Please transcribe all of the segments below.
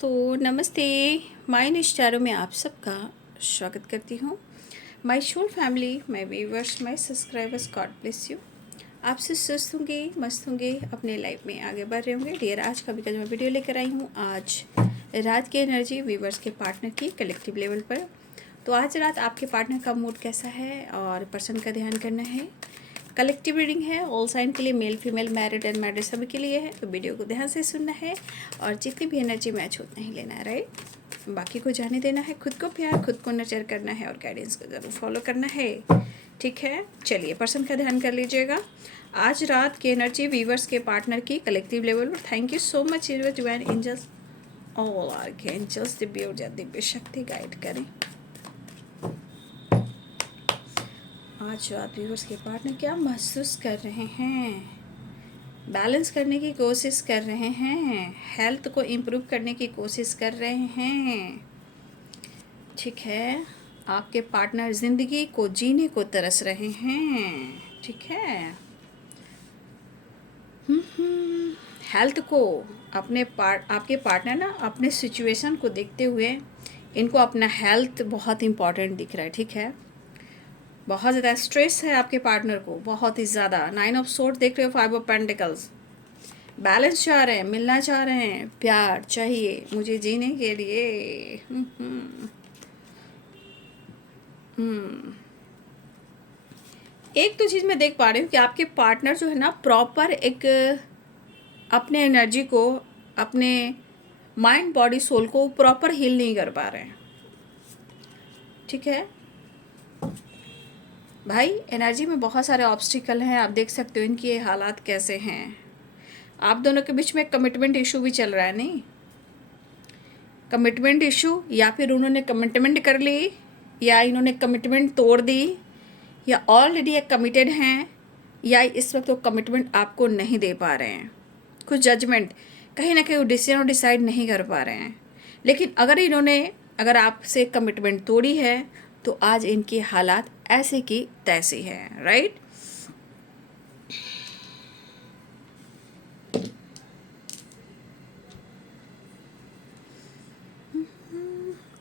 दोस्तों नमस्ते। माय निष्ठारों में आप सबका स्वागत करती हूँ। My soul family, my viewers, my subscribers, God bless you. आपसे स्वस्थ होंगे, मस्त होंगे, अपने लाइफ में आगे बढ़ रहे होंगे। डियर, आज का भी मैं वीडियो लेकर आई हूँ। आज रात की एनर्जी व्यूअर्स के पार्टनर की कलेक्टिव लेवल पर। तो आज रात आपके पार्टनर का मूड कैसा है और पर्सन का ध्यान करना है। कलेक्टिव रीडिंग है, ऑल साइन के लिए, मेल फीमेल, मैरिड अनमैरिड सभी के लिए है। तो वीडियो को ध्यान से सुनना है और जितनी भी एनर्जी मैच उतना ही लेना है, राइट। बाकी को जाने देना है, खुद को प्यार, खुद को नर्चर करना है और गाइडेंस को ज़रूर फॉलो करना है। ठीक है, चलिए पर्सन का ध्यान कर लीजिएगा। आज रात की एनर्जी व्यूअर्स के पार्टनर की कलेक्टिव लेवल पर। Thank you so much divine angels, all archangels, दिव्य ऊर्जा, दिव्य शक्ति गाइड करें। आज रात व्यूअर्स के पार्टनर क्या महसूस कर रहे हैं, बैलेंस करने की कोशिश कर रहे हैं, हेल्थ को इम्प्रूव करने की कोशिश कर रहे हैं। ठीक है, आपके पार्टनर ज़िंदगी को जीने को तरस रहे हैं। ठीक है, हेल्थ को आपके पार्टनर ना अपने सिचुएशन को देखते हुए इनको अपना हेल्थ बहुत इम्पॉर्टेंट दिख रहा है। ठीक है, बहुत ज़्यादा स्ट्रेस है आपके पार्टनर को, बहुत ही ज़्यादा। 9 ऑफ सोर्ड देख रहे हो, 5 ऑफ पेंटिकल्स। बैलेंस चाह रहे हैं, मिलना चाह रहे हैं, प्यार चाहिए मुझे जीने के लिए। एक तो चीज़ मैं देख पा रही हूँ कि आपके पार्टनर जो है ना प्रॉपर एक अपने एनर्जी को, अपने माइंड बॉडी सोल को प्रॉपर हील नहीं कर पा रहे हैं। ठीक है भाई, एनर्जी में बहुत सारे ऑब्स्टिकल हैं, आप देख सकते हो इनके ये हालात कैसे हैं। आप दोनों के बीच में कमिटमेंट इशू भी चल रहा है। नहीं, कमिटमेंट इशू, या फिर उन्होंने कमिटमेंट कर ली या इन्होंने कमिटमेंट तोड़ दी, या ऑलरेडी एक कमिटेड हैं, या इस वक्त वो कमिटमेंट आपको नहीं दे पा रहे हैं। कुछ जजमेंट कहीं ना कहीं वो डिसीजन डिसाइड नहीं कर पा रहे हैं। लेकिन अगर आपसे कमिटमेंट तोड़ी है तो आज इनकी हालात ऐसे की तैसी है, राइट।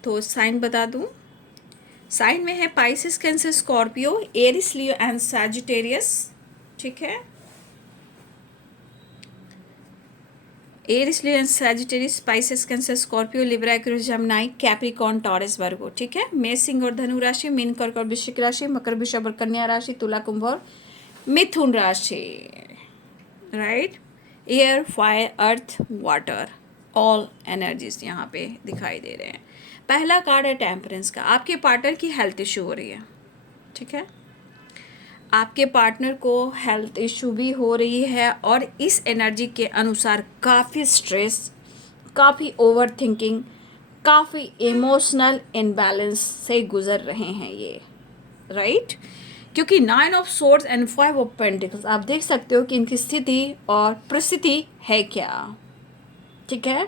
तो साइन बता दूं, साइन में है Pisces, Cancer, Scorpio, Aries, Leo and Sagittarius. ठीक है, Aries, Leo and Sagittarius, Pisces, Cancer, Scorpio, Libra, Aquarius, Gemini, Capricorn, Taurus, Virgo. ठीक है, मेष, सिंह और धनु राशि, मीन, कर्क और वृश्चिक राशि, मकर, वृषभ और कन्या राशि, तुला, कुंभ और मिथुन राशि, राइट। एयर, फायर, अर्थ, वाटर, ऑल एनर्जीज यहाँ पे दिखाई दे रहे हैं। पहला कार्ड है टेम्परेंस का। आपके पार्टनर की हेल्थ इशू हो रही है। ठीक है, आपके पार्टनर को हेल्थ इशू भी हो रही है और इस एनर्जी के अनुसार काफ़ी स्ट्रेस, काफ़ी ओवर थिंकिंग, काफ़ी इमोशनल इनबैलेंस से गुजर रहे हैं ये, राइट। क्योंकि 9 of swords and 5 of pentacles, आप देख सकते हो कि इनकी स्थिति और परिस्थिति है क्या। ठीक है,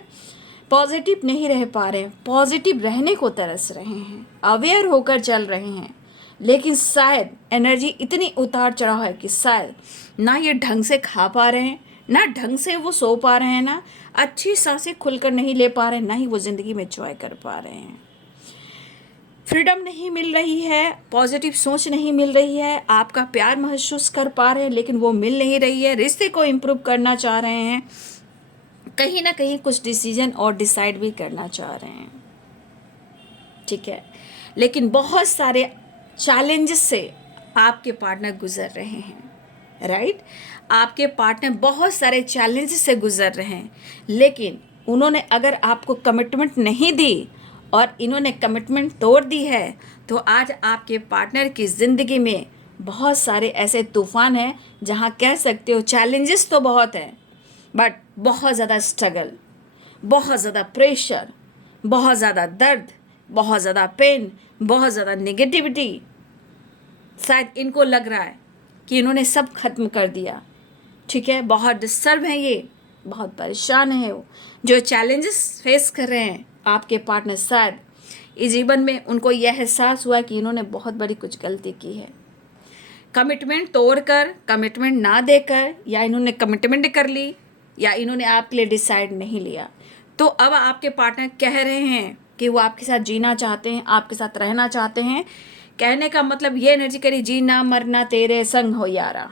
पॉजिटिव नहीं रह पा रहे हैं, पॉजिटिव रहने को तरस रहे हैं, अवेयर होकर चल रहे हैं। लेकिन शायद एनर्जी इतनी उतार चढ़ाव है कि शायद ना ये ढंग से खा पा रहे हैं, ना ढंग से वो सो पा रहे हैं, ना अच्छी सांसें खुलकर नहीं ले पा रहे हैं, ना ही वो ज़िंदगी में एंजॉय कर पा रहे हैं। फ्रीडम नहीं मिल रही है, पॉजिटिव सोच नहीं मिल रही है, आपका प्यार महसूस कर पा रहे हैं लेकिन वो मिल नहीं रही है। रिश्ते को इम्प्रूव करना चाह रहे हैं, कहीं ना कहीं कुछ डिसीजन और डिसाइड भी करना चाह रहे हैं। ठीक है, लेकिन बहुत सारे चैलेंजेस से आपके पार्टनर गुजर रहे हैं, राइट। आपके पार्टनर बहुत सारे चैलेंजेस से गुजर रहे हैं, लेकिन उन्होंने अगर आपको कमिटमेंट नहीं दी और इन्होंने कमिटमेंट तोड़ दी है तो आज आपके पार्टनर की ज़िंदगी में बहुत सारे ऐसे तूफान हैं जहां कह सकते हो चैलेंजेस तो बहुत हैं, बट बहुत ज़्यादा स्ट्रगल, बहुत ज़्यादा प्रेशर, बहुत ज़्यादा दर्द, बहुत ज़्यादा पेन, बहुत ज़्यादा नेगेटिविटी। शायद इनको लग रहा है कि इन्होंने सब खत्म कर दिया। ठीक है, बहुत डिस्टर्ब है ये, बहुत परेशान है वो। जो चैलेंजेस फेस कर रहे हैं आपके पार्टनर, शायद इस जीवन में उनको यह एहसास हुआ कि इन्होंने बहुत बड़ी कुछ गलती की है। कमिटमेंट तोड़कर, कमिटमेंट ना देकर, या इन्होंने कमिटमेंट कर ली या इन्होंने आपके लिए डिसाइड नहीं लिया, तो अब आपके पार्टनर कह रहे हैं कि वो आपके साथ जीना चाहते हैं, आपके साथ रहना चाहते हैं। कहने का मतलब ये एनर्जी करी, जीना मरना तेरे संग हो यारा,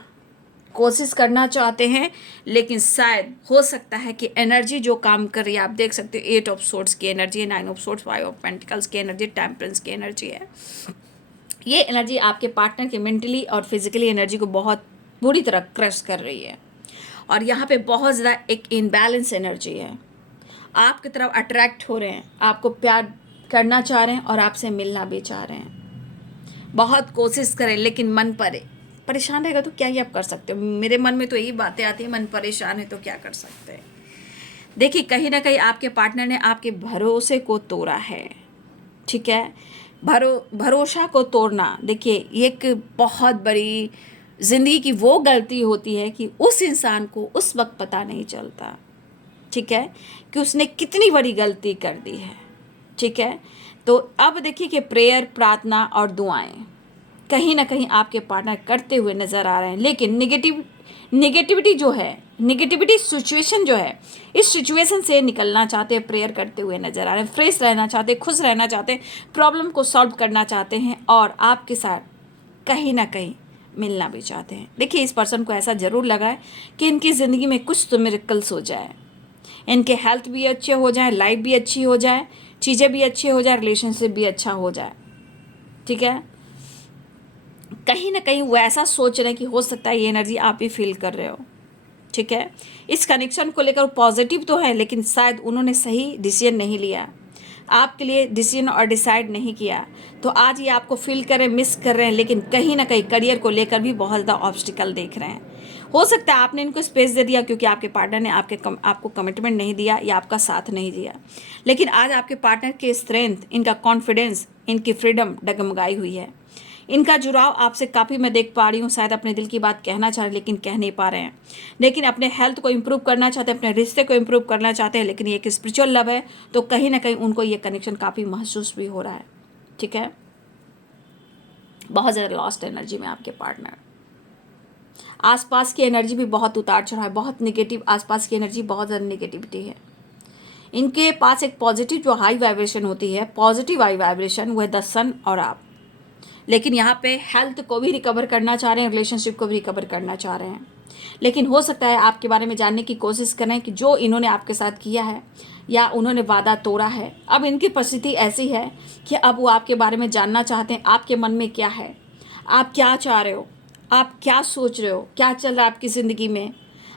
कोशिश करना चाहते हैं। लेकिन शायद हो सकता है कि एनर्जी जो काम कर रही है, आप देख सकते हो 8 ऑफ सोर्ड्स की एनर्जी है, 9 ऑफ सोर्ड्स, 5 ऑफ पेंटिकल्स की एनर्जी, टेम्परेंस की एनर्जी है। ये एनर्जी आपके पार्टनर की मेंटली और फिजिकली एनर्जी को बहुत बुरी तरह क्रश कर रही है। और यहाँ पे बहुत ज़्यादा एक इनबैलेंस एनर्जी है। आपकी तरफ अट्रैक्ट हो रहे हैं, आपको प्यार करना चाह रहे हैं और आपसे मिलना भी चाह रहे हैं। बहुत कोशिश करें लेकिन मन परेशान रहेगा तो क्या ही आप कर सकते हो। मेरे मन में तो यही बातें आती हैं, मन परेशान है तो क्या कर सकते हैं। देखिए कहीं ना कहीं आपके पार्टनर ने आपके भरोसे को तोड़ा है, ठीक है। भरोसा को तोड़ना, देखिए एक बहुत बड़ी ज़िंदगी की वो गलती होती है कि उस इंसान को उस वक्त पता नहीं चलता, ठीक है, कि उसने कितनी बड़ी गलती कर दी है, ठीक है। तो अब देखिए कि प्रेयर, प्रार्थना और दुआएं कहीं ना कहीं आपके पार्टनर करते हुए नज़र आ रहे हैं। लेकिन नेगेटिविटी जो है, नेगेटिविटी सिचुएशन जो है, इस सिचुएशन से निकलना चाहते हैं, प्रेयर करते हुए नज़र आ रहे हैं, फ्रेश रहना चाहते हैं, खुश रहना चाहते हैं, प्रॉब्लम को सॉल्व करना चाहते हैं और आपके साथ कहीं ना कहीं मिलना भी चाहते हैं। देखिए इस पर्सन को ऐसा ज़रूर लगा है कि इनकी ज़िंदगी में कुछ तो मिरेकल्स हो जाए, इनके हेल्थ भी अच्छे हो जाए, लाइफ भी अच्छी हो जाए, चीज़ें भी अच्छी हो जाए, रिलेशनशिप भी अच्छा हो जाए, ठीक है। कहीं ना कहीं वो ऐसा सोच रहे हैं कि हो सकता है ये एनर्जी आप भी फील कर रहे हो, ठीक है। इस कनेक्शन को लेकर पॉजिटिव तो है, लेकिन शायद उन्होंने सही डिसीजन नहीं लिया, आपके लिए डिसीजन और डिसाइड नहीं किया। तो आज ये आपको फील कर रहे हैं, मिस कर रहे हैं, लेकिन कहीं ना कहीं करियर को लेकर भी बहुत ज़्यादा ऑब्स्टिकल देख रहे हैं। हो सकता है आपने इनको स्पेस दे दिया क्योंकि आपके पार्टनर ने आपको कमिटमेंट नहीं दिया या आपका साथ नहीं दिया। लेकिन आज आपके पार्टनर की स्ट्रेंथ, इनका कॉन्फिडेंस, इनकी फ्रीडम डगमगाई हुई है। इनका जुड़ाव आपसे काफ़ी मैं देख पा रही हूँ, शायद अपने दिल की बात कहना चाह रहे लेकिन कह नहीं पा रहे हैं। लेकिन अपने हेल्थ को इम्प्रूव करना चाहते हैं, अपने रिश्ते को इम्प्रूव करना चाहते हैं, लेकिन ये एक स्पिरिचुअल लव है तो कहीं ना कहीं उनको ये कनेक्शन काफ़ी महसूस भी हो रहा है, ठीक है। बहुत ज़्यादा लॉस्ट एनर्जी में आपके पार्टनर, आसपास की एनर्जी भी बहुत उतार चढ़ाव है, बहुत निगेटिव, आसपास की एनर्जी बहुत ज़्यादा निगेटिविटी है। इनके पास एक पॉजिटिव जो हाई वाइब्रेशन होती है, पॉजिटिव हाई वाइब्रेशन, वो है द सन और आप। लेकिन यहाँ पे हेल्थ को भी रिकवर करना चाह रहे हैं, रिलेशनशिप को भी रिकवर करना चाह रहे हैं। लेकिन हो सकता है आपके बारे में जानने की कोशिश करें कि जो इन्होंने आपके साथ किया है या उन्होंने वादा तोड़ा है, अब इनकी परिस्थिति ऐसी है कि अब वो आपके बारे में जानना चाहते हैं, आपके मन में क्या है, आप क्या चाह रहे हो, आप क्या सोच रहे हो, क्या चल रहा है आपकी ज़िंदगी में,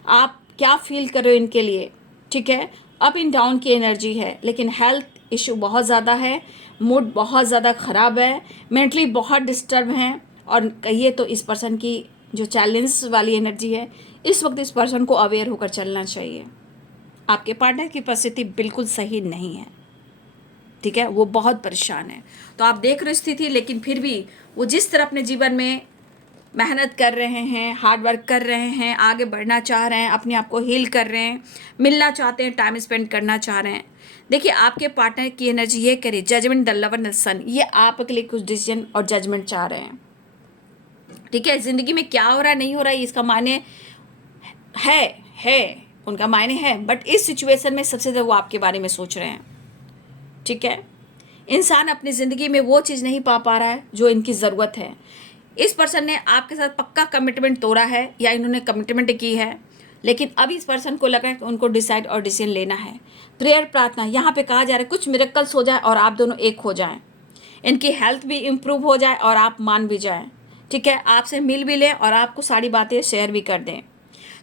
आप क्या फील कर रहे हो इनके लिए, ठीक है। अप एंड डाउन की एनर्जी है, लेकिन हेल्थ इशू बहुत ज़्यादा है, मूड बहुत ज़्यादा ख़राब है, मेंटली बहुत डिस्टर्ब हैं। और कहिए तो इस पर्सन की जो चैलेंज वाली एनर्जी है, इस वक्त इस पर्सन को अवेयर होकर चलना चाहिए। आपके पार्टनर की परिस्थिति बिल्कुल सही नहीं है, ठीक है, वो बहुत परेशान है। तो आप देख रहे स्थिति, लेकिन फिर भी वो जिस तरह अपने जीवन में मेहनत कर रहे हैं, हार्ड वर्क कर रहे हैं, आगे बढ़ना चाह रहे हैं, अपने आप को हील कर रहे हैं, मिलना चाहते हैं, टाइम स्पेंड करना चाह रहे हैं। देखिए आपके पार्टनर की एनर्जी ये करे, जजमेंट, द लवर, द सन, ये आपके लिए कुछ डिसीजन और जजमेंट चाह रहे हैं, ठीक है। ज़िंदगी में क्या हो रहा है, नहीं हो रहा है, इसका मायने है उनका मायने है, बट इस सिचुएशन में सबसे ज़्यादा वो आपके बारे में सोच रहे हैं, ठीक है। इंसान अपनी ज़िंदगी में वो चीज़ नहीं पा रहा है जो इनकी ज़रूरत है। इस पर्सन ने आपके साथ पक्का कमिटमेंट तोड़ा है या इन्होंने कमिटमेंट की है, लेकिन अब इस पर्सन को लगा है कि उनको डिसाइड और डिसीजन लेना है। प्रेयर, प्रार्थना, यहाँ पे कहा जा रहा है कुछ मिरेकल्स हो जाए और आप दोनों एक हो जाएं, इनकी हेल्थ भी इम्प्रूव हो जाए और आप मान भी जाएं, ठीक है, आपसे मिल भी लें और आपको सारी बातें शेयर भी कर दें।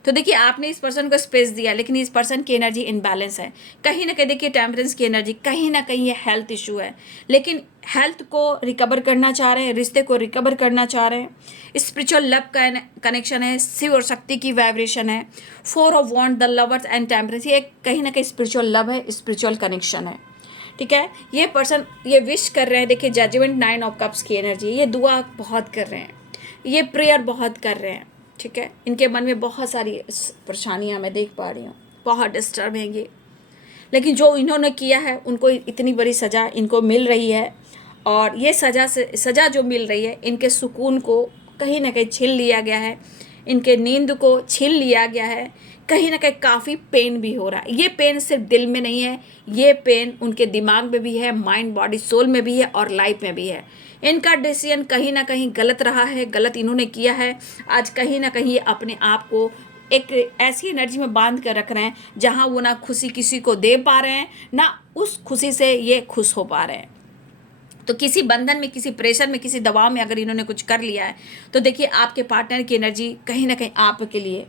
तो देखिए आपने इस पर्सन को स्पेस दिया, लेकिन इस पर्सन की एनर्जी इनबैलेंस है। कहीं ना कहीं देखिए टेम्परेंस की एनर्जी, कहीं ना कहीं ये हेल्थ इशू है, लेकिन हेल्थ को रिकवर करना चाह रहे हैं, रिश्ते को रिकवर करना चाह रहे हैं। स्पिरिचुअल लव का कनेक्शन है, शिव और शक्ति की वाइब्रेशन है, 4 of wand, the lovers and temperance, ये कहीं ना कहीं स्पिरिचुअल लव है, स्पिरिचुअल कनेक्शन है, ठीक है। ये पर्सन ये विश कर रहे हैं, देखिए जजमेंट, 9 ऑफ कप्स की एनर्जी, ये दुआ बहुत कर रहे हैं, ये प्रेयर बहुत कर रहे हैं, ठीक है। इनके मन में बहुत सारी परेशानियां मैं देख पा रही हूँ, बहुत डिस्टर्ब हैं ये, लेकिन जो इन्होंने किया है उनको इतनी बड़ी सज़ा इनको मिल रही है। और ये सज़ा जो मिल रही है, इनके सुकून को कहीं ना कहीं छीन लिया गया है, इनके नींद को छीन लिया गया है। कहीं ना कहीं काफ़ी पेन भी हो रहा है। ये पेन सिर्फ दिल में नहीं है, ये पेन उनके दिमाग में भी है, माइंड बॉडी सोल में भी है और लाइफ में भी है। इनका डिसीजन कहीं ना कहीं गलत रहा है, गलत इन्होंने किया है। आज कहीं ना कहीं ये अपने आप को एक ऐसी एनर्जी में बांध कर रख रहे हैं जहां वो ना खुशी किसी को दे पा रहे हैं, ना उस खुशी से ये खुश हो पा रहे हैं। तो किसी बंधन में, किसी प्रेशर में, किसी दबाव में अगर इन्होंने कुछ कर लिया है तो देखिए आपके पार्टनर की एनर्जी कहीं ना कहीं आपके लिए,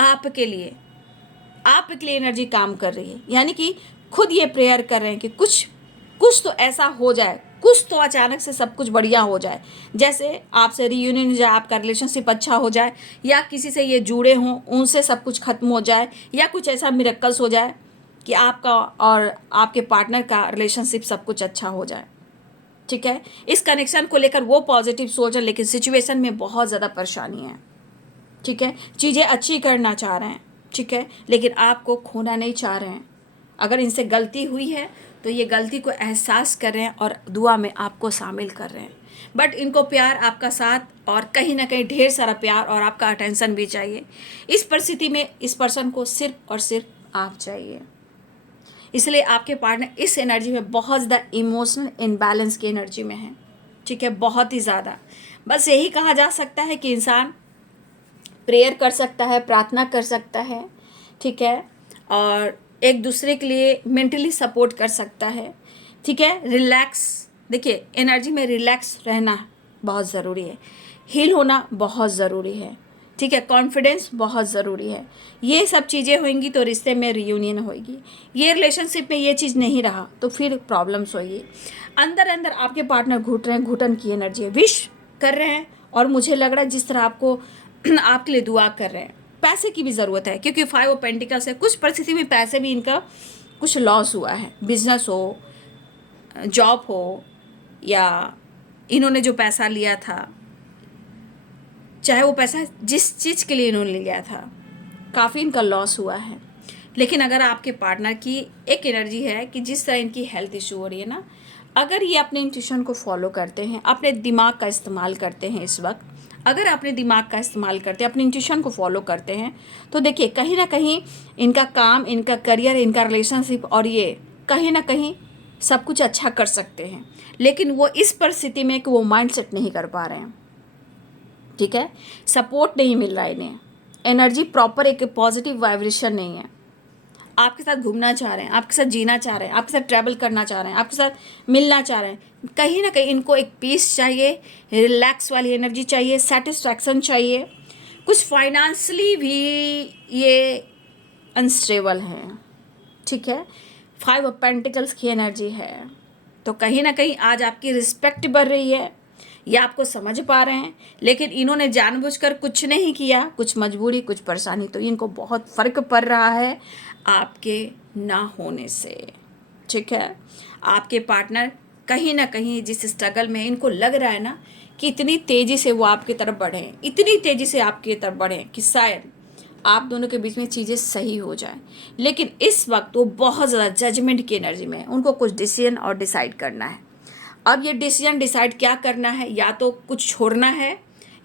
आपके लिए, आपके लिए एनर्जी काम कर रही है। यानी कि खुद ये प्रेयर कर रहे हैं कि कुछ कुछ तो ऐसा हो जाए, कुछ तो अचानक से सब कुछ बढ़िया हो जाए, जैसे आपसे रियूनियन हो जाए, आपका रिलेशनशिप अच्छा हो जाए, या किसी से ये जुड़े हों उनसे सब कुछ खत्म हो जाए, या कुछ ऐसा मिरेकल्स हो जाए कि आपका और आपके पार्टनर का रिलेशनशिप सब कुछ अच्छा हो जाए। ठीक है, इस कनेक्शन को लेकर वो पॉजिटिव सोच है, लेकिन सिचुएशन में बहुत ज़्यादा परेशानी है। ठीक है, चीज़ें अच्छी करना चाह रहे हैं, ठीक है, लेकिन आपको खोना नहीं चाह रहे हैं। अगर इनसे गलती हुई है तो ये गलती को एहसास कर रहे हैं और दुआ में आपको शामिल कर रहे हैं। बट इनको प्यार, आपका साथ और कहीं ना कहीं ढेर सारा प्यार और आपका अटेंशन भी चाहिए। इस परिस्थिति में इस पर्सन को सिर्फ और सिर्फ आप चाहिए। इसलिए आपके पार्टनर इस एनर्जी में बहुत ज़्यादा इमोशनल इम्बैलेंस की एनर्जी में है। ठीक है, बहुत ही ज़्यादा। बस यही कहा जा सकता है कि इंसान प्रेयर कर सकता है, प्रार्थना कर सकता है, ठीक है, और एक दूसरे के लिए मेंटली सपोर्ट कर सकता है। ठीक है, रिलैक्स, देखिए एनर्जी में रिलैक्स रहना बहुत ज़रूरी है, हील होना बहुत ज़रूरी है। ठीक है, कॉन्फिडेंस बहुत ज़रूरी है। ये सब चीज़ें होंगी तो रिश्ते में रियूनियन होगी। ये रिलेशनशिप में ये चीज़ नहीं रहा तो फिर प्रॉब्लम्स होगी। अंदर अंदर आपके पार्टनर घुट रहे हैं, घुटन की एनर्जी है, विश कर रहे हैं, और मुझे लग रहा है जिस तरह आपको आपके लिए दुआ कर रहे हैं। पैसे की भी ज़रूरत है क्योंकि 5 ऑफ पेंटिकल्स है। कुछ परिस्थिति में पैसे भी इनका कुछ लॉस हुआ है, बिजनेस हो, जॉब हो, या इन्होंने जो पैसा लिया था, चाहे वो पैसा जिस चीज़ के लिए इन्होंने लिया था, काफ़ी इनका लॉस हुआ है। लेकिन अगर आपके पार्टनर की एक एनर्जी है कि जिस तरह इनकी हेल्थ इशू हो रही है ना, अगर ये अपने इंट्यूशन को फॉलो करते हैं, अपने दिमाग का इस्तेमाल करते हैं इस वक्त, अगर अपने दिमाग का इस्तेमाल करते हैं, अपने इंट्यूशन को फॉलो करते हैं, तो देखिए कहीं ना कहीं इनका काम, इनका करियर, इनका रिलेशनशिप और ये कहीं ना कहीं सब कुछ अच्छा कर सकते हैं। लेकिन वो इस परिस्थिति में कि वो माइंड सेट नहीं कर पा रहे हैं। ठीक है, सपोर्ट नहीं मिल रहा है इन्हें, एनर्जी प्रॉपर एक पॉजिटिव वाइब्रेशन नहीं है। आपके साथ घूमना चाह रहे हैं, आपके साथ जीना चाह रहे हैं, आपके साथ ट्रैवल करना चाह रहे हैं, आपके साथ मिलना चाह रहे हैं, कहीं ना कहीं इनको एक पीस चाहिए, रिलैक्स वाली एनर्जी चाहिए, सेटिस्फैक्शन चाहिए। कुछ फाइनेंशियली भी ये अनस्टेबल हैं। ठीक है, 5 ऑफ पेंटिकल्स की एनर्जी है, तो कहीं ना कहीं आज आपकी रिस्पेक्ट बढ़ रही है, ये आपको समझ पा रहे हैं। लेकिन इन्होंने जानबूझकर कुछ नहीं किया, कुछ मजबूरी, कुछ परेशानी, तो इनको बहुत फ़र्क पड़ रहा है आपके ना होने से। ठीक है, आपके पार्टनर कहीं ना कहीं जिस स्ट्रगल में इनको लग रहा है ना कि इतनी तेज़ी से वो आपकी तरफ बढ़ें, इतनी तेज़ी से आपकी तरफ बढ़ें कि शायद आप दोनों के बीच में चीज़ें सही हो जाए, लेकिन इस वक्त वो बहुत ज़्यादा जजमेंट की एनर्जी में है। उनको कुछ डिसीजन और डिसाइड करना है। अब ये डिसीजन डिसाइड क्या करना है, या तो कुछ छोड़ना है,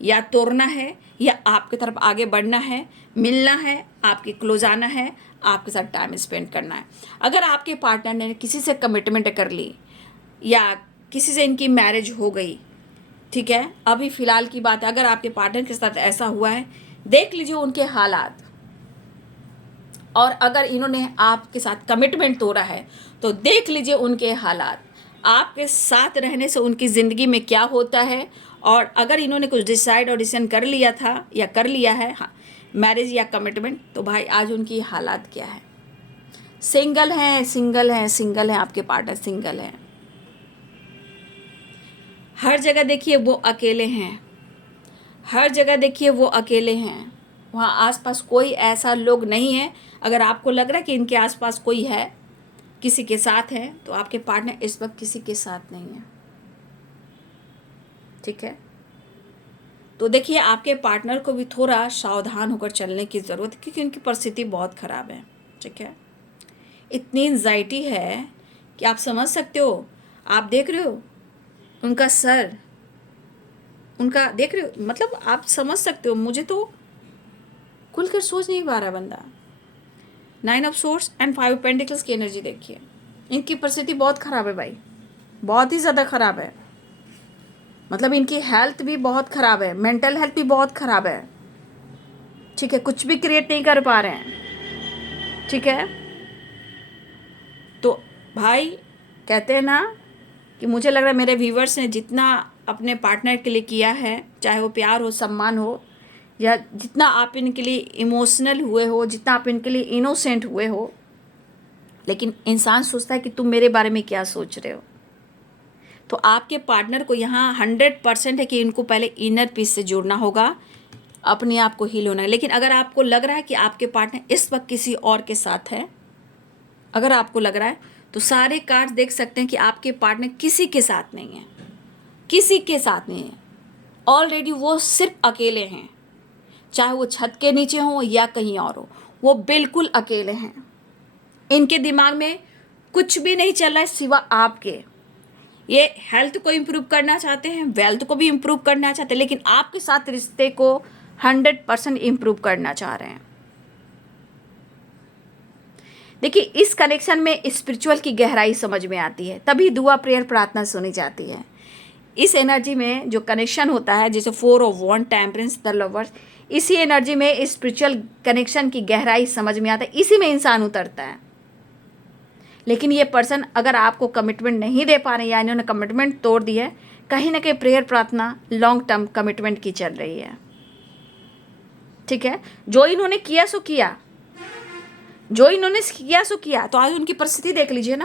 या तोड़ना है, या आपकी तरफ आगे बढ़ना है, मिलना है, आपके क्लोज आना है, आपके साथ टाइम स्पेंड करना है। अगर आपके पार्टनर ने किसी से कमिटमेंट कर ली या किसी से इनकी मैरिज हो गई, ठीक है, अभी फ़िलहाल की बात है, अगर आपके पार्टनर के साथ ऐसा हुआ है, देख लीजिए उनके हालात। और अगर इन्होंने आपके साथ कमिटमेंट तोड़ा है तो देख लीजिए उनके हालात, आपके साथ रहने से उनकी ज़िंदगी में क्या होता है। और अगर इन्होंने कुछ डिसाइड और डिसीजन कर लिया था या कर लिया है, हाँ, मैरिज या कमिटमेंट, तो भाई आज उनकी हालात क्या है। सिंगल हैं, सिंगल हैं, सिंगल हैं, आपके पार्टनर सिंगल हैं। हर जगह देखिए वो अकेले हैं, हर जगह देखिए वो अकेले हैं। वहाँ आसपास कोई ऐसा लोग नहीं है। अगर आपको लग रहा है कि इनके आसपास कोई है, किसी के साथ है, तो आपके पार्टनर इस वक्त किसी के साथ नहीं है। ठीक है, तो देखिए आपके पार्टनर को भी थोड़ा सावधान होकर चलने की ज़रूरत है क्योंकि उनकी परिस्थिति बहुत ख़राब है। ठीक है, इतनी एंजाइटी है कि आप समझ सकते हो। आप देख रहे हो उनका सर, उनका देख रहे हो, मतलब आप समझ सकते हो। मुझे तो खुलकर सोच नहीं पा रहा बंदा। 9 ऑफ सोर्स एंड 5 पेंटिकल्स की एनर्जी देखिए। इनकी परिस्थिति बहुत ख़राब है भाई, बहुत ही ज़्यादा ख़राब है। मतलब इनकी हेल्थ भी बहुत ख़राब है, मेंटल हेल्थ भी बहुत ख़राब है। ठीक है, कुछ भी क्रिएट नहीं कर पा रहे हैं। ठीक है, तो भाई कहते हैं ना कि मुझे लग रहा है मेरे व्यूवर्स ने जितना अपने पार्टनर के लिए किया है, चाहे वो प्यार हो, सम्मान हो, या जितना आप इनके लिए इमोशनल हुए हो, जितना आप इनके लिए इनोसेंट हुए हो, लेकिन इंसान सोचता है कि तुम मेरे बारे में क्या सोच रहे हो। तो आपके पार्टनर को यहाँ 100% है कि इनको पहले इनर पीस से जुड़ना होगा, अपने आप को हील होना है। लेकिन अगर आपको लग रहा है कि आपके पार्टनर इस वक्त किसी और के साथ है, अगर आपको लग रहा है, तो सारे कार्ड देख सकते हैं कि आपके पार्टनर किसी के साथ नहीं है, किसी के साथ नहीं है। ऑलरेडी वो सिर्फ अकेले हैं, चाहे वो छत के नीचे हो या कहीं और हो, वो बिल्कुल अकेले हैं। इनके दिमाग में कुछ भी नहीं चल रहा है सिवा आपके। ये हेल्थ को इम्प्रूव करना चाहते हैं, वेल्थ को भी इम्प्रूव करना चाहते हैं, लेकिन आपके साथ रिश्ते को 100% इम्प्रूव करना चाह रहे हैं। देखिए, इस कनेक्शन में स्पिरिचुअल की गहराई समझ में आती है, तभी दुआ, प्रेयर, प्रार्थना सुनी जाती है। इस एनर्जी में जो कनेक्शन होता है, जैसे 4 of wand, temperance, the lovers, इसी एनर्जी में स्पिरिचुअल कनेक्शन की गहराई समझ में आता है, इसी में इंसान उतरता है। लेकिन ये पर्सन अगर आपको कमिटमेंट नहीं दे पा रहे, या इन्होंने कमिटमेंट तोड़ दी है, कहीं ना कहीं प्रेयर, प्रार्थना लॉन्ग टर्म कमिटमेंट की चल रही है। ठीक है, जो इन्होंने किया सो किया, जो इन्होंने किया सो किया। तो आज उनकी परिस्थिति देख लीजिए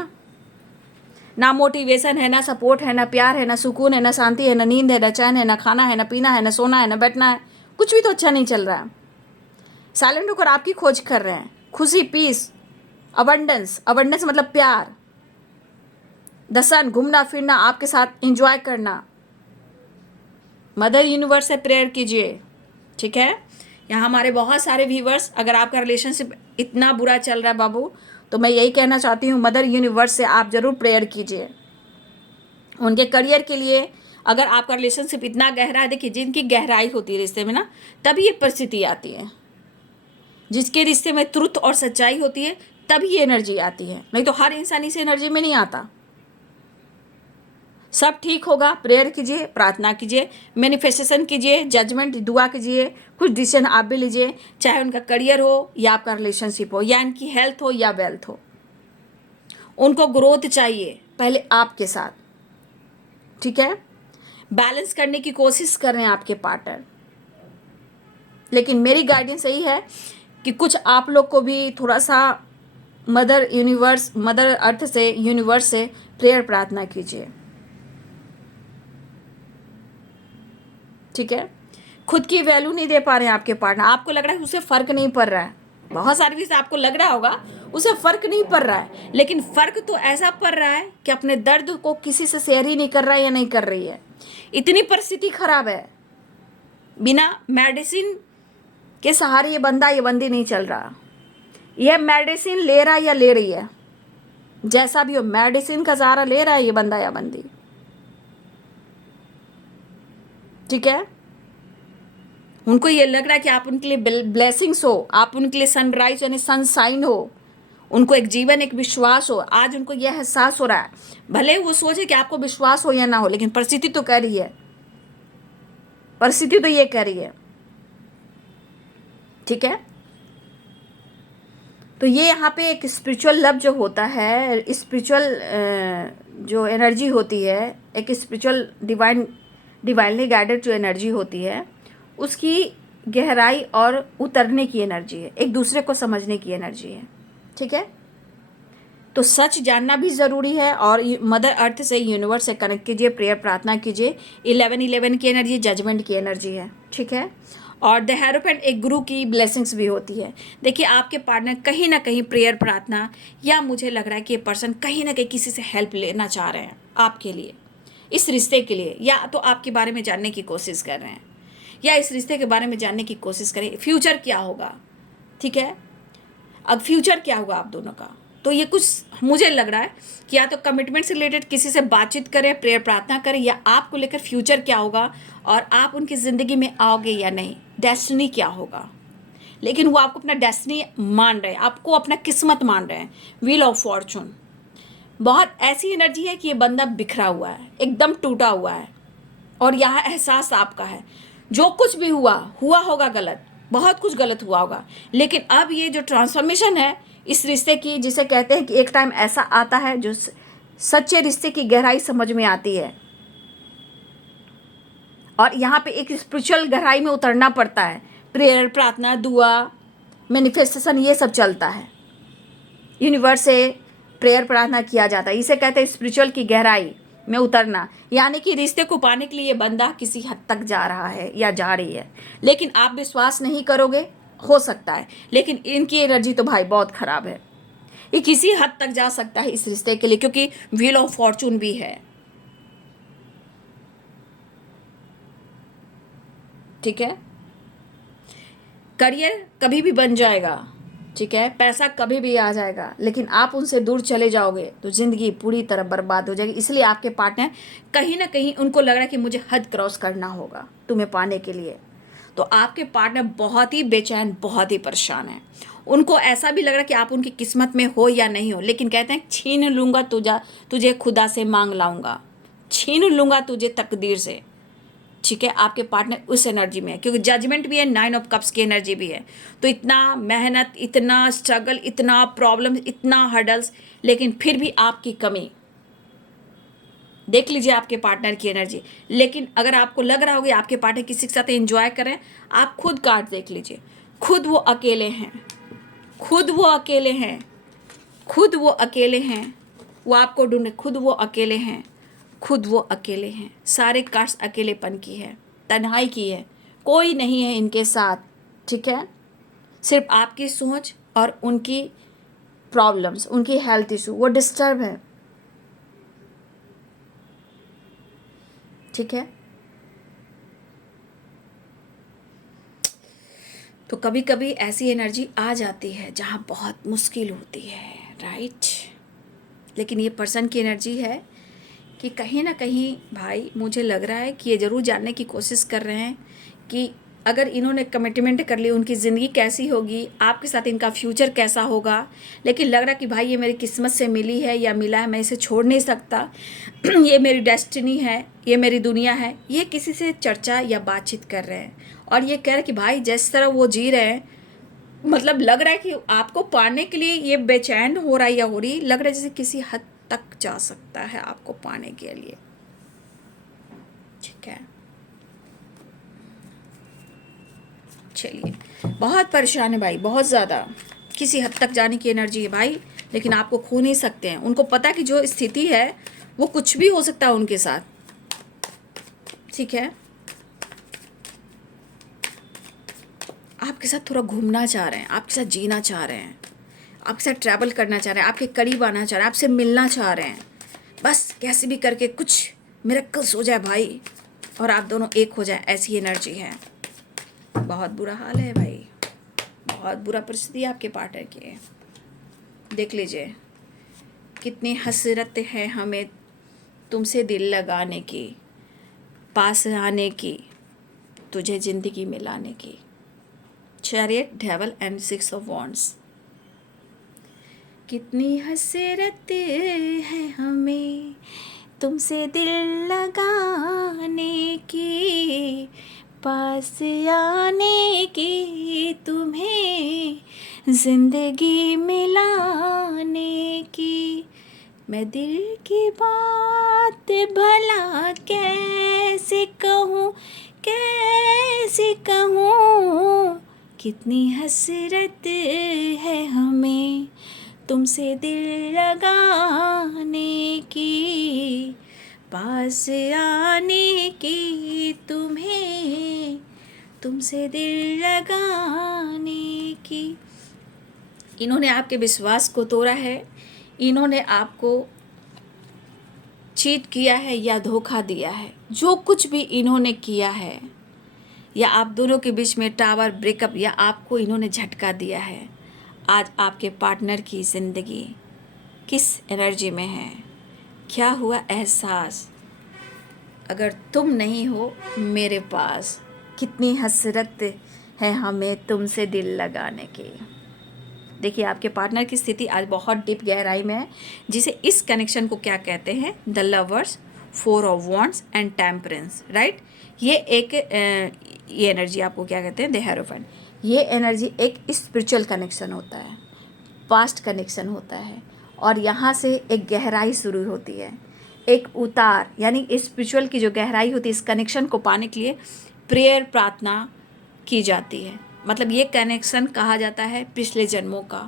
ना मोटिवेशन है, ना सपोर्ट है, ना प्यार है, ना सुकून है, ना शांति है, ना नींद है, ना चैन है, ना खाना है, ना पीना है, ना सोना है, ना बैठना है, कुछ भी तो अच्छा नहीं चल रहा है। साइलेंट होकर आपकी खोज कर रहे हैं, खुशी, पीस, अबंडेंस। अबंडेंस मतलब प्यार, द सन, घूमना फिरना, आपके साथ एंजॉय करना। मदर यूनिवर्स से प्रेयर कीजिए। ठीक है, यहाँ हमारे बहुत सारे व्यूवर्स, अगर आपका रिलेशनशिप इतना बुरा चल रहा है बाबू, तो मैं यही कहना चाहती हूँ, मदर यूनिवर्स से आप ज़रूर प्रेयर कीजिए उनके करियर के लिए। अगर आपका रिलेशनशिप इतना गहरा है, देखिए जिनकी गहराई होती है रिश्ते में ना, तभी ये परिस्थिति आती है। जिसके रिश्ते में ट्रुथ और सच्चाई होती है, तभी ये एनर्जी आती है, नहीं तो हर इंसान इस एनर्जी में नहीं आता। सब ठीक होगा, प्रेयर कीजिए, प्रार्थना कीजिए, मैनिफेस्टेशन कीजिए, जजमेंट दुआ कीजिए, कुछ डिसीजन आप भी लीजिए, चाहे उनका करियर हो या आपका रिलेशनशिप हो, या इनकी हेल्थ हो या वेल्थ हो। उनको ग्रोथ चाहिए पहले आपके साथ। ठीक है, बैलेंस करने की कोशिश कर रहे हैं आपके पार्टनर, लेकिन मेरी गाइडेंस यही है कि कुछ आप लोग को भी थोड़ा सा मदर यूनिवर्स, मदर अर्थ से, यूनिवर्स से प्रेयर प्रार्थना कीजिए। ठीक है, खुद की वैल्यू नहीं दे पा रहे हैं आपके पार्टनर, आपको लग रहा है उसे फ़र्क नहीं पड़ रहा है, बहुत सारी चीज़ आपको लग रहा होगा उसे फ़र्क नहीं पड़ रहा है, लेकिन फ़र्क तो ऐसा पड़ रहा है कि अपने दर्द को किसी से शेयर ही नहीं कर रहा है या नहीं कर रही है। इतनी परिस्थिति खराब है, बिना मेडिसिन के सहारे ये बंदा, ये बंदी नहीं चल रहा। यह मेडिसिन ले रहा या ले रही है, जैसा भी हो, मेडिसिन का सहारा ले रहा है ये बंदा या बंदी। ठीक है, उनको ये लग रहा है कि आप उनके लिए ब्लेसिंग्स हो, आप उनके लिए सनराइज यानी सनशाइन हो, उनको एक जीवन, एक विश्वास हो। आज उनको यह एहसास हो रहा है, भले वो सोचे कि आपको विश्वास हो या ना हो, लेकिन परिस्थिति तो कह रही है, परिस्थिति तो ये कह रही है। ठीक है, तो ये यहाँ पे एक स्पिरिचुअल लव जो होता है, स्पिरिचुअल जो एनर्जी होती है, एक स्पिरिचुअल डिवाइनली गाइडेड जो एनर्जी होती है, उसकी गहराई और उतरने की एनर्जी है, एक दूसरे को समझने की एनर्जी है। ठीक है, तो सच जानना भी ज़रूरी है, और मदर अर्थ से, यूनिवर्स से कनेक्ट कीजिए, प्रेयर प्रार्थना कीजिए। 11 की एनर्जी जजमेंट की एनर्जी है। ठीक है, और द हेरोफेंट एक गुरु की ब्लेसिंग्स भी होती है। देखिए, आपके पार्टनर कहीं ना कहीं प्रेयर प्रार्थना, या मुझे लग रहा है कि ये पर्सन कहीं ना कहीं किसी से हेल्प लेना चाह रहे हैं आपके लिए, इस रिश्ते के लिए, या तो आपके बारे में जानने की कोशिश कर रहे हैं, या इस रिश्ते के बारे में जानने की कोशिश करें, फ्यूचर क्या होगा। ठीक है, अब फ्यूचर क्या होगा आप दोनों का, तो ये कुछ मुझे लग रहा है कि या तो कमिटमेंट से रिलेटेड किसी से बातचीत करें, प्रेयर प्रार्थना करें, या आपको लेकर फ्यूचर क्या होगा और आप उनकी ज़िंदगी में आओगे या नहीं, डेस्टिनी क्या होगा। लेकिन वो आपको अपना डेस्टिनी मान रहे हैं, आपको अपना किस्मत मान रहे हैं, व्हील ऑफ फॉर्चून। बहुत ऐसी एनर्जी है कि ये बंदा बिखरा हुआ है, एकदम टूटा हुआ है, और यहाँ एहसास आपका है जो कुछ भी हुआ होगा गलत, बहुत कुछ गलत हुआ होगा, लेकिन अब ये जो ट्रांसफॉर्मेशन है इस रिश्ते की, जिसे कहते हैं कि एक टाइम ऐसा आता है जो सच्चे रिश्ते की गहराई समझ में आती है, और यहाँ पे एक स्पिरिचुअल गहराई में उतरना पड़ता है। प्रेयर, प्रार्थना, दुआ, मैनिफेस्टेशन, ये सब चलता है। यूनिवर्स से प्रेयर, प्रार्थना किया जाता है, इसे कहते हैं स्पिरिचुअल की गहराई में उतरना। यानी कि रिश्ते को पाने के लिए ये बंदा किसी हद तक जा रहा है या जा रही है, लेकिन आप विश्वास नहीं करोगे, हो सकता है, लेकिन इनकी एनर्जी तो भाई बहुत खराब है। ये किसी हद तक जा सकता है इस रिश्ते के लिए, क्योंकि व्हील ऑफ फॉर्चून भी है। ठीक है, करियर कभी भी बन जाएगा, ठीक है, पैसा कभी भी आ जाएगा, लेकिन आप उनसे दूर चले जाओगे तो ज़िंदगी पूरी तरह बर्बाद हो जाएगी। इसलिए आपके पार्टनर कहीं ना कहीं उनको लग रहा है कि मुझे हद क्रॉस करना होगा तुम्हें पाने के लिए। तो आपके पार्टनर बहुत ही बेचैन, बहुत ही परेशान है। उनको ऐसा भी लग रहा है कि आप उनकी किस्मत में हो या नहीं हो, लेकिन कहते हैं छीन लूँगा तुझे खुदा से मांग लाऊंगा, छीन लूँगा तुझे तकदीर से। ठीक है, आपके पार्टनर उस एनर्जी में है, क्योंकि जजमेंट भी है, 9 ऑफ कप्स की एनर्जी भी है। तो इतना मेहनत, इतना स्ट्रगल, इतना प्रॉब्लम, इतना हर्डल्स, लेकिन फिर भी आपकी कमी। देख लीजिए आपके पार्टनर की एनर्जी। लेकिन अगर आपको लग रहा होगा आपके पार्टनर किसी के साथ एंजॉय करें, आप खुद कार्ड देख लीजिए। खुद वो अकेले हैं, खुद वो अकेले हैं, खुद वो अकेले हैं, वो आपको ढूंढे, खुद वो अकेले हैं, खुद वो अकेले हैं। सारे कार्ड्स अकेलेपन की है, तन्हाई की है, कोई नहीं है इनके साथ। ठीक है, सिर्फ आपकी सोच और उनकी प्रॉब्लम्स, उनकी हेल्थ इशू, वो डिस्टर्ब है। ठीक है, तो कभी कभी ऐसी एनर्जी आ जाती है जहाँ बहुत मुश्किल होती है, राइट। लेकिन ये पर्सन की एनर्जी है कि कहीं ना कहीं भाई मुझे लग रहा है कि ये ज़रूर जानने की कोशिश कर रहे हैं कि अगर इन्होंने कमिटमेंट कर ली उनकी ज़िंदगी कैसी होगी, आपके साथ इनका फ्यूचर कैसा होगा। लेकिन लग रहा है कि भाई ये मेरी किस्मत से मिली है या मिला है, मैं इसे छोड़ नहीं सकता, ये मेरी डेस्टिनी है, ये मेरी दुनिया है। ये किसी से चर्चा या बातचीत कर रहे हैं, और ये कह रहे कि भाई जिस तरह वो जी रहे हैं, मतलब लग रहा है कि आपको पाने के लिए ये बेचैन हो रहा है या हो रही, लग रहा है जैसे किसी हद तक जा सकता है आपको पाने के लिए। ठीक है, चलिए, बहुत परेशान है भाई, बहुत ज़्यादा, किसी हद तक जाने की एनर्जी है भाई, लेकिन आपको खो नहीं सकते हैं। उनको पता है कि जो स्थिति है वो कुछ भी हो सकता है उनके साथ। ठीक है, आपके साथ थोड़ा घूमना चाह रहे हैं, आपके साथ जीना चाह रहे हैं, आपके साथ ट्रैवल करना चाह रहे हैं, आपके करीब आना चाह रहे हैं, आपसे मिलना चाह रहे हैं। बस कैसे भी करके कुछ मिरेकल्स हो जाए भाई, और आप दोनों एक हो जाए, ऐसी एनर्जी है। बहुत बुरा हाल है भाई, बहुत बुरा परिस्थिति है आपके पार्टनर की। देख लीजिए कितनी हसरत है हमें तुमसे दिल लगाने की, पास आने की, तुझे ज़िंदगी में लाने की। Chariot, devil and 6 of wands. कितनी हसरत है हमें तुमसे दिल लगाने की, पास आने की, तुम्हें जिंदगी में लाने की। मैं दिल की बात भला कैसे कहूँ, कैसे कहूँ, कितनी हसरत है हमें तुमसे दिल लगाने की, पास आने की, तुम्हें तुमसे दिल लगाने की। इन्होंने आपके विश्वास को तोड़ा है, इन्होंने आपको चीट किया है या धोखा दिया है। जो कुछ भी इन्होंने किया है, या आप दोनों के बीच में टावर ब्रेकअप, या आपको इन्होंने झटका दिया है, आज आपके पार्टनर की ज़िंदगी किस एनर्जी में है, क्या हुआ एहसास, अगर तुम नहीं हो मेरे पास, कितनी हसरत है हमें तुमसे दिल लगाने की। देखिए आपके पार्टनर की स्थिति आज बहुत डीप गहराई में है, जिसे इस कनेक्शन को क्या कहते हैं, the lovers, 4 of wands and temperance, right. ये एक ये एनर्जी आपको क्या कहते हैं, द हेरोफेंट। ये एनर्जी एक स्पिरिचुअल कनेक्शन होता है, पास्ट कनेक्शन होता है, और यहाँ से एक गहराई शुरू होती है, एक उतार, यानी स्पिरिचुअल की जो गहराई होती है, इस कनेक्शन को पाने के लिए प्रेयर, प्रार्थना की जाती है। मतलब ये कनेक्शन कहा जाता है पिछले जन्मों का,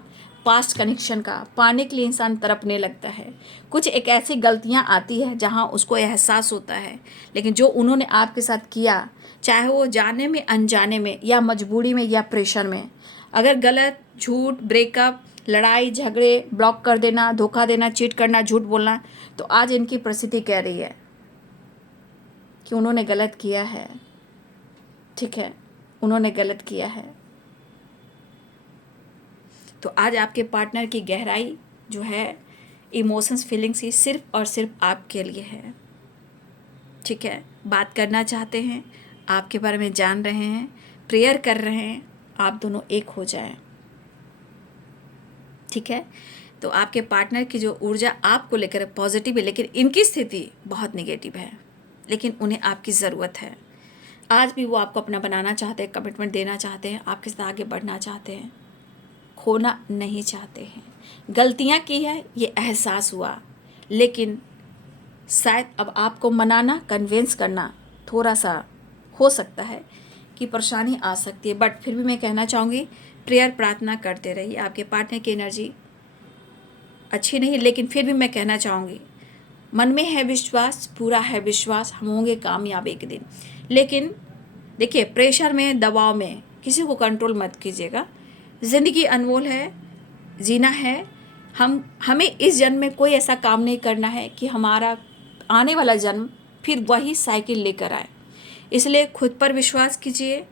पास्ट कनेक्शन का। पाने के लिए इंसान तड़पने लगता है, कुछ एक ऐसी गलतियां आती है जहां उसको एहसास होता है, लेकिन जो उन्होंने आपके साथ किया, चाहे वो जाने में, अनजाने में, या मजबूरी में, या प्रेशर में, अगर गलत, झूठ, ब्रेकअप, लड़ाई झगड़े, ब्लॉक कर देना, धोखा देना, चीट करना, झूठ बोलना, तो आज इनकी परिस्थिति कह रही है कि उन्होंने गलत किया है। ठीक है, उन्होंने गलत किया है। तो आज आपके पार्टनर की गहराई जो है, इमोशंस, फीलिंग्स, ये सिर्फ और सिर्फ आपके लिए है। ठीक है, बात करना चाहते हैं, आपके बारे में जान रहे हैं, प्रेयर कर रहे हैं, आप दोनों एक हो जाएं। ठीक है, तो आपके पार्टनर की जो ऊर्जा आपको लेकर पॉजिटिव है, लेकिन इनकी स्थिति बहुत नेगेटिव है, लेकिन उन्हें आपकी ज़रूरत है। आज भी वो आपको अपना बनाना चाहते हैं, कमिटमेंट देना चाहते हैं, आपके साथ आगे बढ़ना चाहते हैं, खोना नहीं चाहते हैं। गलतियां की है ये एहसास हुआ, लेकिन शायद अब आपको मनाना, कन्विंस करना थोड़ा सा हो सकता है कि परेशानी आ सकती है, बट फिर भी मैं कहना चाहूँगी प्रेयर, प्रार्थना करते रहिए। आपके पार्टनर की एनर्जी अच्छी नहीं, लेकिन फिर भी मैं कहना चाहूँगी, मन में है विश्वास, पूरा है विश्वास, हम होंगे कामयाब एक दिन। लेकिन देखिए, प्रेशर में, दबाव में किसी को कंट्रोल मत कीजिएगा। ज़िंदगी अनमोल है, जीना है। हमें इस जन्म में कोई ऐसा काम नहीं करना है कि हमारा आने वाला जन्म फिर वही साइकिल लेकर आए। इसलिए खुद पर विश्वास कीजिए।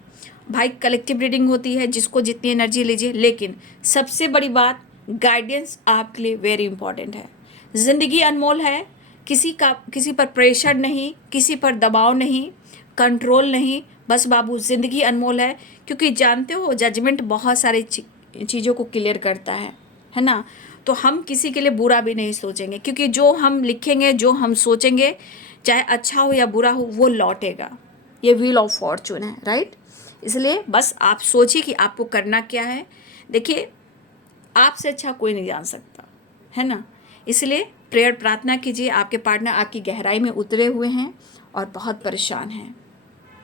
भाई, कलेक्टिव रीडिंग होती है, जिसको जितनी एनर्जी लीजिए, लेकिन सबसे बड़ी बात, गाइडेंस आपके लिए वेरी इंपॉर्टेंट है। ज़िंदगी अनमोल है, किसी पर प्रेशर नहीं, किसी पर दबाव नहीं, कंट्रोल नहीं। बस बाबू, ज़िंदगी अनमोल है, क्योंकि जानते हो जजमेंट बहुत सारी चीज़ों को क्लियर करता है ना। तो हम किसी के लिए बुरा भी नहीं सोचेंगे, क्योंकि जो हम लिखेंगे, जो हम सोचेंगे, चाहे अच्छा हो या बुरा हो, वो लौटेगा। ये व्हील ऑफ फॉर्चून है, राइट। इसलिए बस आप सोचिए कि आपको करना क्या है। देखिए, आपसे अच्छा कोई नहीं जान सकता, है ना। इसलिए प्रेयर, प्रार्थना कीजिए। आपके पार्टनर आपकी गहराई में उतरे हुए हैं और बहुत परेशान हैं।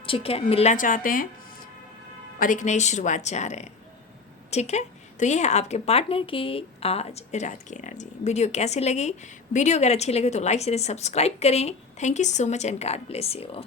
ठीक है, मिलना चाहते हैं और एक नई शुरुआत चाह रहे हैं। ठीक है, तो ये है आपके पार्टनर की आज रात की एनर्जी। वीडियो कैसी लगी? वीडियो अगर अच्छी लगे तो लाइक शेयर, सब्सक्राइब करें। Thank you so much and God bless you.